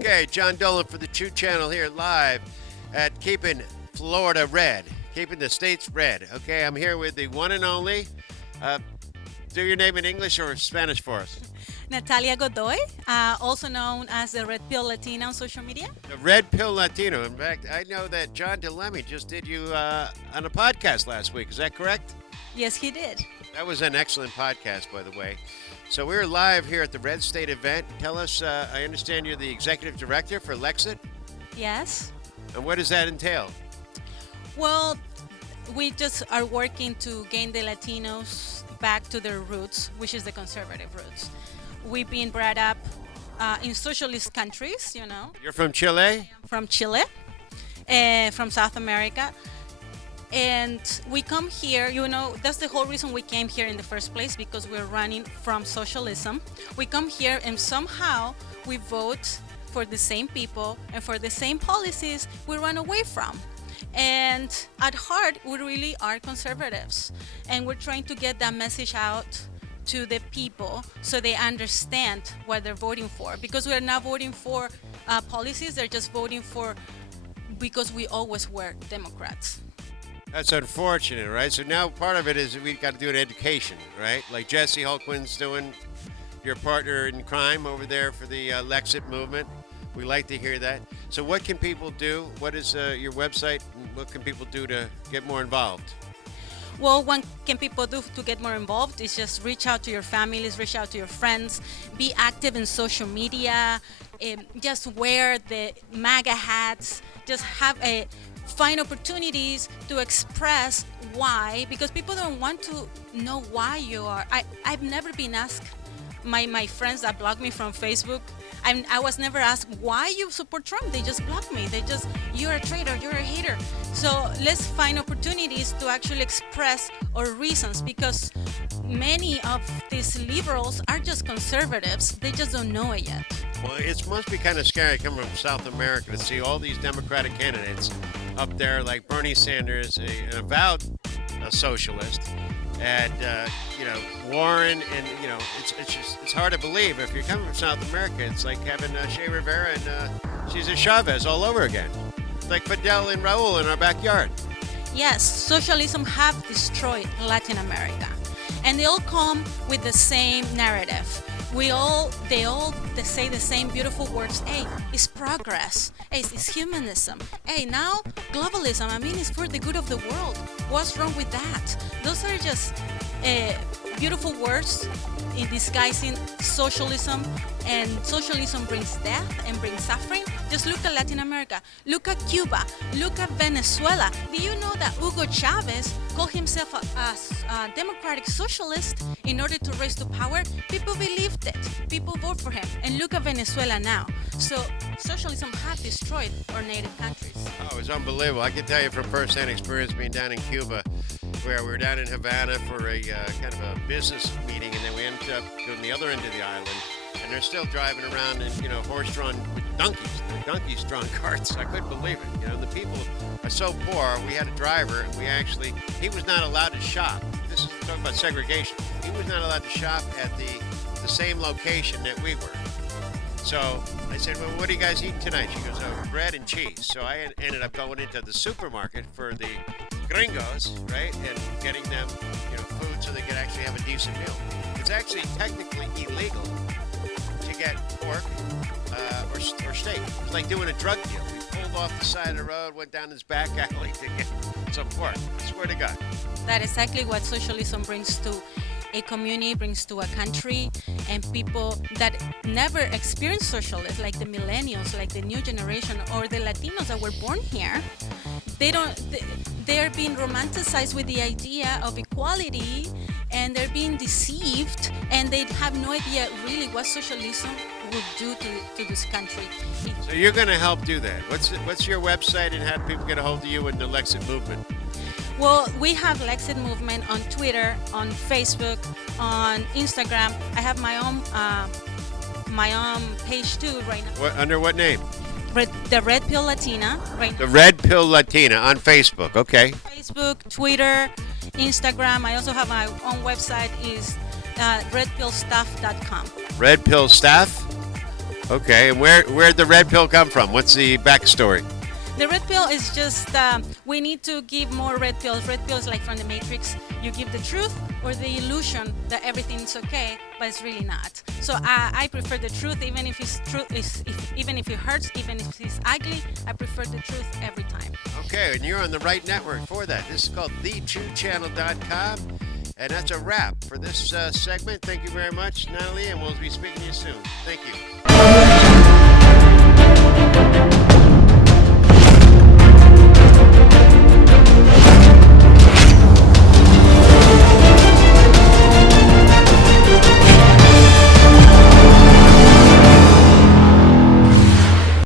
Okay, John Dolan for the True Channel here live at Keeping Florida Red, keeping the states red. Okay, I'm here with the one and only. Do your name in English or Spanish for us. Natalia Godoy, also known as the Red Pill Latina on social media. The Red Pill Latino. In fact, I know that John Di Lemme just did you on a podcast last week. Is that correct? Yes, he did. That was an excellent podcast, by the way. So we're live here at the Red State event. Tell us, I understand you're the executive director for LEXIT. Yes. And what does that entail? Well, we just are working to gain the Latinos back to their roots, which is the conservative roots. We've been brought up in socialist countries, you know. You're from Chile? From Chile, from South America. And we come here, you know, that's the whole reason we came here in the first place, because we're running from socialism. We come here and somehow we vote for the same people and for the same policies we run away from. And at heart, we really are conservatives. And we're trying to get that message out to the people so they understand what they're voting for. Because we're not voting for policies, they're just voting for, because we always were Democrats. That's unfortunate, right? So now part of it is we got to do an education, right? Like Jesse Holquin's doing, your partner in crime over there for the LEXIT movement. We like to hear that. So what can people do? What is your website? What can people do to get more involved? Well, what can people do to get more involved is just reach out to your families, reach out to your friends, be active in social media, just wear the MAGA hats, just find opportunities to express why, because people don't want to know why you are. I've never been asked, my friends that block me from Facebook, I was never asked why you support Trump. They just block me. You're a traitor, you're a hater. So let's find opportunities to actually express our reasons, because many of these liberals are just conservatives. They just don't know it yet. Well, it must be kind of scary coming from South America to see all these Democratic candidates up there, like Bernie Sanders, an avowed socialist, and Warren, and it's hard to believe. If you're coming from South America, it's like having Che Rivera and Cesar Chavez all over again. It's like Fidel and Raul in our backyard. Yes, socialism have destroyed Latin America, and they all come with the same narrative. They say the same beautiful words. Hey, it's progress. Hey, it's humanism. Hey, now globalism. I mean, it's for the good of the world. What's wrong with that? Those are just beautiful words in disguising socialism, and socialism brings death and brings suffering. Just look at Latin America. Look at Cuba. Look at Venezuela. Do you know that Hugo Chavez called himself a democratic socialist in order to rise to power? People believed it. People vote for him. And look at Venezuela now. So socialism has destroyed our native countries. Oh, it's unbelievable. I can tell you from first-hand experience being down in Cuba, where we were down in Havana for a kind of a business meeting, and then we ended up going the other end of the island, and they're still driving around in, horse-drawn with donkey-drawn carts. I couldn't believe it. The people are so poor. We had a driver, and he was not allowed to shop. This is talking about segregation. He was not allowed to shop at the same location that we were. So I said, well, what are you guys eating tonight? She goes, oh, bread and cheese. So I ended up going into the supermarket for the gringos, right, and getting them, food so they could actually have a decent meal. It's actually technically illegal to get pork or steak. It's like doing a drug deal. We pulled off the side of the road, went down this back alley to get some pork. I swear to God. That is exactly what socialism brings to a community, brings to a country, and people that never experienced socialism, like the millennials, like the new generation, or the Latinos that were born here, they're being romanticized with the idea of equality, and they're being deceived, and they have no idea really what socialism would do to this country. So you're going to help do that. What's your website, and how do people get a hold of you and the LEXIT movement? Well, we have LEXIT Movement on Twitter, on Facebook, on Instagram. I have my own page too right now. Under what name? The Red Pill Latina right now. The Red Pill Latina on Facebook. Okay. Facebook, Twitter, Instagram. I also have my own website, is redpillstaff.com. Red Pill Staff? Okay, and where'd the red pill come from? What's the backstory? The red pill is just, we need to give more red pills. Red pills, like from the Matrix, you give the truth or the illusion that everything's okay, but it's really not. So I prefer the truth, even if it's even if it hurts, even if it's ugly. I prefer the truth every time. Okay, and you're on the right network for that. This is called thetruechannel.com, and that's a wrap for this segment. Thank you very much, Natalie, and we'll be speaking to you soon. Thank you.